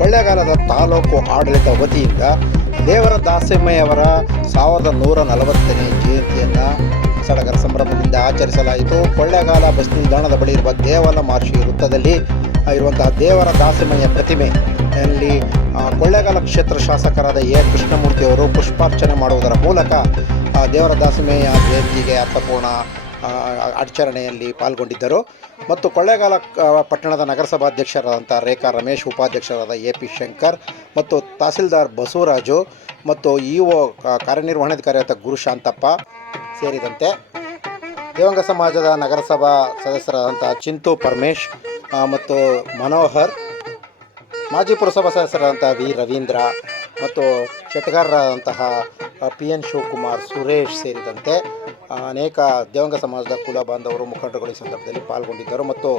ಕೊಳ್ಳೇಗಾಲದ ತಾಲೂಕು ಆಡಳಿತ ವತಿಯಿಂದ ದೇವರ ದಾಸಿಮಯ್ಯವರ ಸಾವಿರದ ನೂರ ನಲವತ್ತನೇ ಜಯಂತಿಯನ್ನು ಸಡಗರ ಸಂಭ್ರಮದಿಂದ ಆಚರಿಸಲಾಯಿತು. ಕೊಳ್ಳೇಗಾಲ ಬಸ್ ನಿಲ್ದಾಣದ ಬಳಿ ಇರುವ ದೇವಲ ಮಹರ್ಷಿ ವೃತ್ತದಲ್ಲಿ ಇರುವಂತಹ ದೇವರ ದಾಸಿಮಯ್ಯ ಪ್ರತಿಮೆ ಅಲ್ಲಿ ಕೊಳ್ಳೇಗಾಲ ಕ್ಷೇತ್ರ ಶಾಸಕರಾದ ಎ. ಕೃಷ್ಣಮೂರ್ತಿಯವರು ಪುಷ್ಪಾರ್ಚನೆ ಮಾಡುವುದರ ಮೂಲಕ ದೇವರ ದಾಸಿಮಯ್ಯ ಜಯಂತಿಗೆ ಅರ್ಥಪೂರ್ಣ ಆಚರಣೆಯಲ್ಲಿ ಪಾಲ್ಗೊಂಡಿದ್ದರು. ಮತ್ತು ಕೊಳ್ಳೇಗಾಲ ಪಟ್ಟಣದ ನಗರಸಭಾಧ್ಯಕ್ಷರಾದಂಥ ರೇಖಾ ರಮೇಶ್, ಉಪಾಧ್ಯಕ್ಷರಾದ ಎ ಪಿ ಶಂಕರ್ ಮತ್ತು ತಹಸೀಲ್ದಾರ್ ಬಸವರಾಜು ಮತ್ತು ಇ ಒ ಕಾರ್ಯನಿರ್ವಹಣಾಧಿಕಾರಿಯಾದ ಗುರು ಶಾಂತಪ್ಪ ಸೇರಿದಂತೆ ದೇವಂಗ ಸಮಾಜದ ನಗರಸಭಾ ಸದಸ್ಯರಾದಂಥ ಚಿಂತು ಪರಮೇಶ್ ಮತ್ತು ಮನೋಹರ್, ಮಾಜಿ ಪುರಸಭಾ ಸದಸ್ಯರಾದಂಥ ವಿ ರವೀಂದ್ರ ಮತ್ತು ಚಟಗಾರರಾದಂತಹ ಪಿ ಎನ್ ಶಿವಕುಮಾರ್ ಸುರೇಶ್ ಸೇರಿದಂತೆ ಅನೇಕ ದೇವಂಗ ಸಮಾಜದ ಕುಲ ಬಾಂಧವರು ಮುಖಂಡರುಗಳು ಈ ಸಂದರ್ಭದಲ್ಲಿ ಪಾಲ್ಗೊಂಡಿದ್ದರು. ಮತ್ತು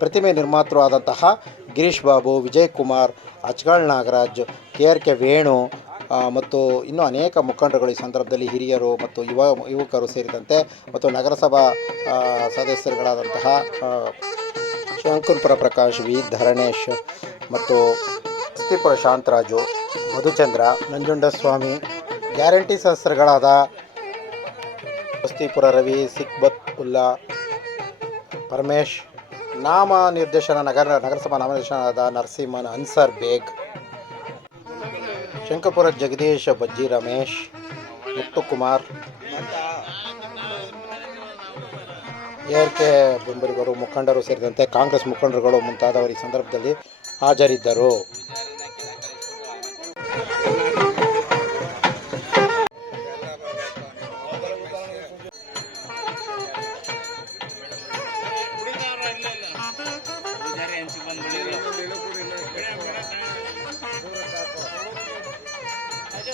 ಪ್ರತಿಮೆ ನಿರ್ಮಾತೃ ಆದಂತಹ Girish Babu, Vijay Kumar, ಅಚ್ಗಾಳ್ Nagaraj, K R K Venu ಮತ್ತು ಇನ್ನೂ ಅನೇಕ ಮುಖಂಡರುಗಳು ಈ ಸಂದರ್ಭದಲ್ಲಿ ಹಿರಿಯರು ಮತ್ತು ಯುವ, ಯುವಕರು ಸೇರಿದಂತೆ ಮತ್ತು ನಗರಸಭಾ ಸದಸ್ಯರುಗಳಾದಂತಹ ಶಂಕುರ್ಪುರ ಪ್ರಕಾಶ್, ವಿ. ಧರಣೇಶ್ ಮತ್ತು ತ್ರಿಪುರ ಶಾಂತರಾಜು, ಮಧುಚಂದ್ರ, ನಂಜುಂಡಸ್ವಾಮಿ ಗ್ಯಾರಂಟಿ ಸದಸ್ಯರುಗಳಾದ ಬಸ್ತಿಪುರ ರವಿ, ಸಿಕ್ಬತ್ ಉಲ್ಲಾ, ಪರಮೇಶ್, ನಾಮ ನಿರ್ದೇಶನ ನಗರ, ನಗರಸಭಾ ನಾಮನಿರ್ದೇಶನದ ನರಸಿಂಹನ್, ಅನ್ಸರ್ ಬೇಗ್ ಶಂಕಪುರ ಜಗದೀಶ್ ಬಜ್ಜಿ ರಮೇಶ್, ಮುತ್ತುಕುಮಾರ್, ಎ ಕೆ ಬೆಂಬಲಿಗರು, ಮುಖಂಡರು ಸೇರಿದಂತೆ ಕಾಂಗ್ರೆಸ್ ಮುಖಂಡರುಗಳು ಮುಂತಾದವರು ಈ ಸಂದರ್ಭದಲ್ಲಿ ಹಾಜರಿದ್ದರು.